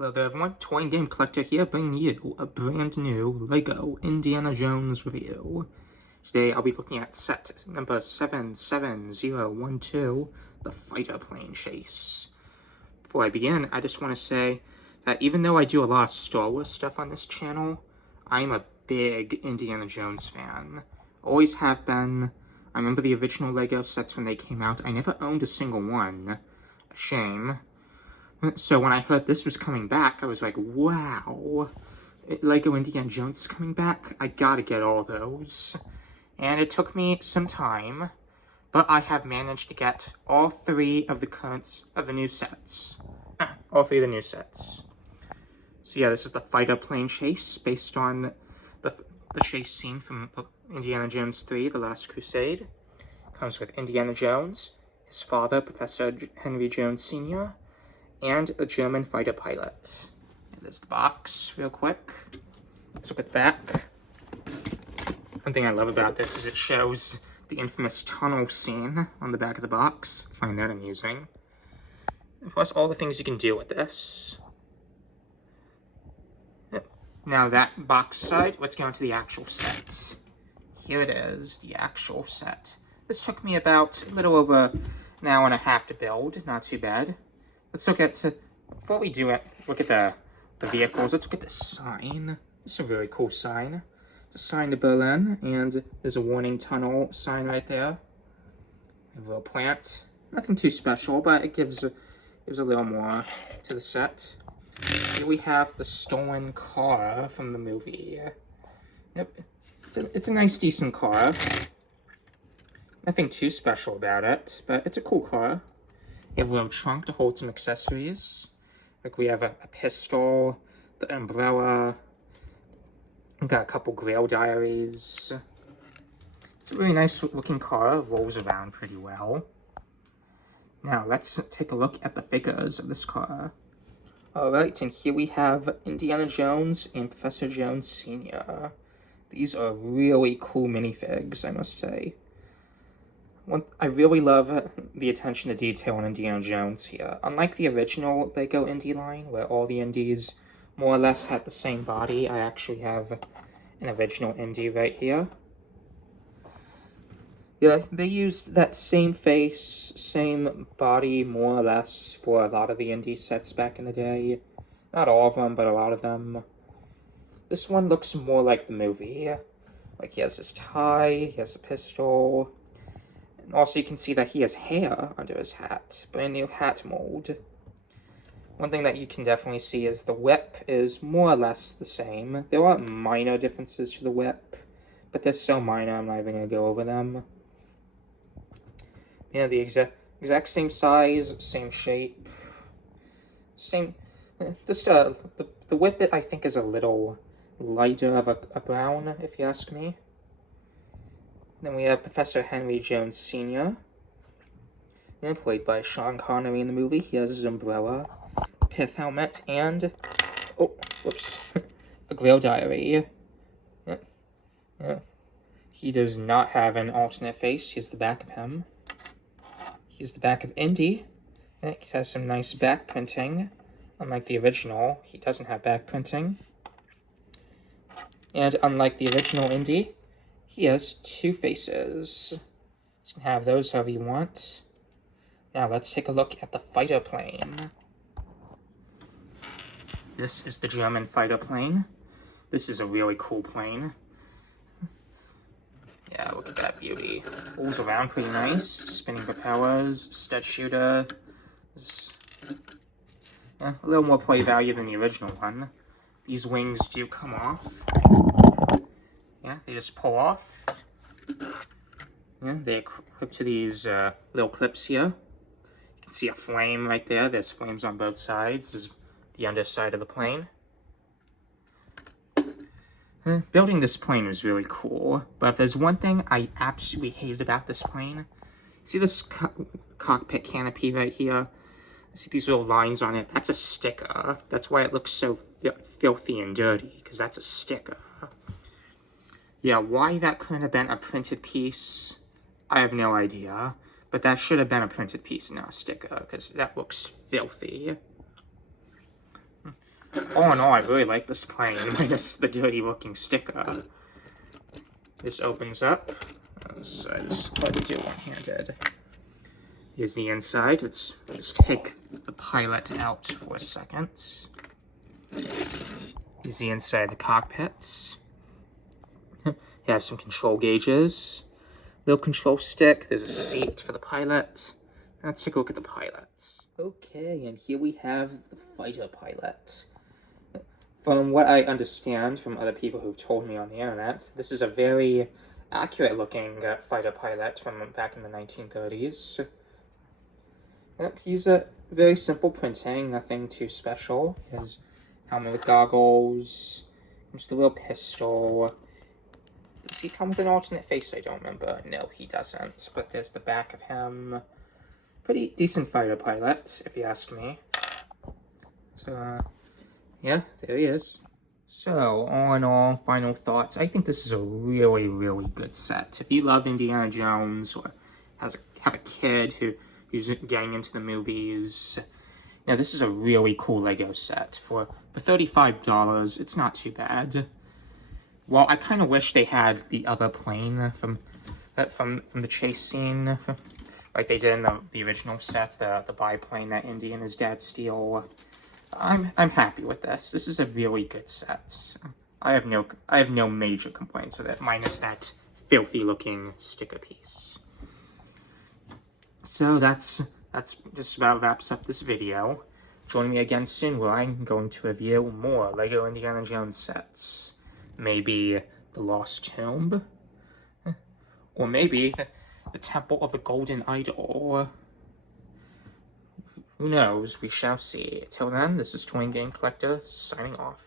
Hello there everyone, Toy and Game Collector here, bringing you a brand new LEGO Indiana Jones review. Today I'll be looking at set number 77012, the fighter plane chase. Before I begin, I just want to say that even though I do a lot of Star Wars stuff on this channel, I'm a big Indiana Jones fan. Always have been. I remember the original LEGO sets when they came out. I never owned a single one. A shame. So when I heard this was coming back, I was like, wow, LEGO Indiana Jones is coming back? I gotta get all those. And it took me some time, but I have managed to get all three of the new sets. All three of the new sets. So yeah, this is the fighter plane chase, based on the chase scene from Indiana Jones 3, The Last Crusade. Comes with Indiana Jones, his father, Professor Henry Jones Sr., and a German fighter pilot. And there's the box, real quick. Let's look at the back. One thing I love about this is it shows the infamous tunnel scene on the back of the box. I find that amusing. And plus, all the things you can do with this. Yep. Now that box aside, let's go into the actual set. Here it is, the actual set. This took me about a little over an hour and a half to build, not too bad. Let's look at, before we do it, look at the vehicles, let's look at the sign. This is a really cool sign. It's a sign to Berlin, and there's a warning tunnel sign right there. A little plant. Nothing too special, but it gives a little more to the set. Here we have the stolen car from the movie. Yep, it's a nice, decent car. Nothing too special about it, but it's a cool car. We have a little trunk to hold some accessories. Like we have a pistol, the umbrella. We've got a couple Grail diaries. It's a really nice looking car, rolls around pretty well. Now let's take a look at the figures of this car. Alright, and here we have Indiana Jones and Professor Jones Sr. These are really cool minifigs, I must say. I really love the attention to detail on Indiana Jones here. Unlike the original LEGO Indy line, where all the Indies more or less had the same body, I actually have an original Indy right here. Yeah, they used that same face, same body, more or less, for a lot of the Indy sets back in the day. Not all of them, but a lot of them. This one looks more like the movie. Like, he has his tie, he has a pistol. And also, you can see that he has hair under his hat. Brand new hat mold. One thing that you can definitely see is the whip is more or less the same. There are minor differences to the whip, but they're so minor, I'm not even going to go over them. Yeah, the exact same size, same shape, same. Just the whip, I think, is a little lighter of a brown, if you ask me. Then we have Professor Henry Jones Sr., played by Sean Connery in the movie. He has his umbrella, pith helmet, and, oh, whoops, a Grail diary. Yeah. He does not have an alternate face. Here's the back of him. Here's the back of Indy. He has some nice back printing. Unlike the original, he doesn't have back printing. And unlike the original Indy, he has two faces. You can have those however you want. Now let's take a look at the fighter plane. This is the German fighter plane. This is a really cool plane. Yeah, look at that beauty. Rolls around pretty nice. Spinning propellers, stud shooter. A little more play value than the original one. These wings do come off. Yeah, they just pull off. Yeah, they hook to these little clips here. You can see a flame right there. There's flames on both sides. This is the underside of the plane. Building this plane is really cool, but if there's one thing I absolutely hated about this plane, see this cockpit canopy right here? See these little lines on it? That's a sticker. That's why it looks so filthy and dirty, because that's a sticker. Yeah, why that couldn't have been a printed piece, I have no idea. But that should have been a printed piece, not a sticker, because that looks filthy. all in all, I really like this plane, minus the dirty-looking sticker. This opens up. Oh, sorry, this is hard to do one-handed. Here's the inside. Let's just take the pilot out for a second. Here's the inside of the cockpit. You have some control gauges. Little control stick. There's a seat for the pilot. Now let's take a look at the pilot. Okay, and here we have the fighter pilot. From what I understand from other people who've told me on the internet, this is a very accurate-looking fighter pilot from back in the 1930s. Yep, he's a very simple printing, nothing too special. He has helmet with goggles, just a little pistol. Does he come with an alternate face? I don't remember. No, he doesn't. But there's the back of him. Pretty decent fighter pilot, if you ask me. So, yeah, there he is. So, all in all, final thoughts. I think this is a really, really good set. If you love Indiana Jones or have a kid who's getting into the movies, you know, this is a really cool Lego set. For $35, it's not too bad. Well, I kind of wish they had the other plane from the chase scene, like they did in the original set, the biplane that Indy and his dad steal. I'm happy with this. This is a really good set. I have no major complaints with it, minus that filthy looking sticker piece. So that's just about wraps up this video. Join me again soon where I'm going to review more Lego Indiana Jones sets. Maybe the Lost Tomb, or maybe the Temple of the Golden Idol. Who knows? We shall see. Till then, this is Toy and Game Collector signing off.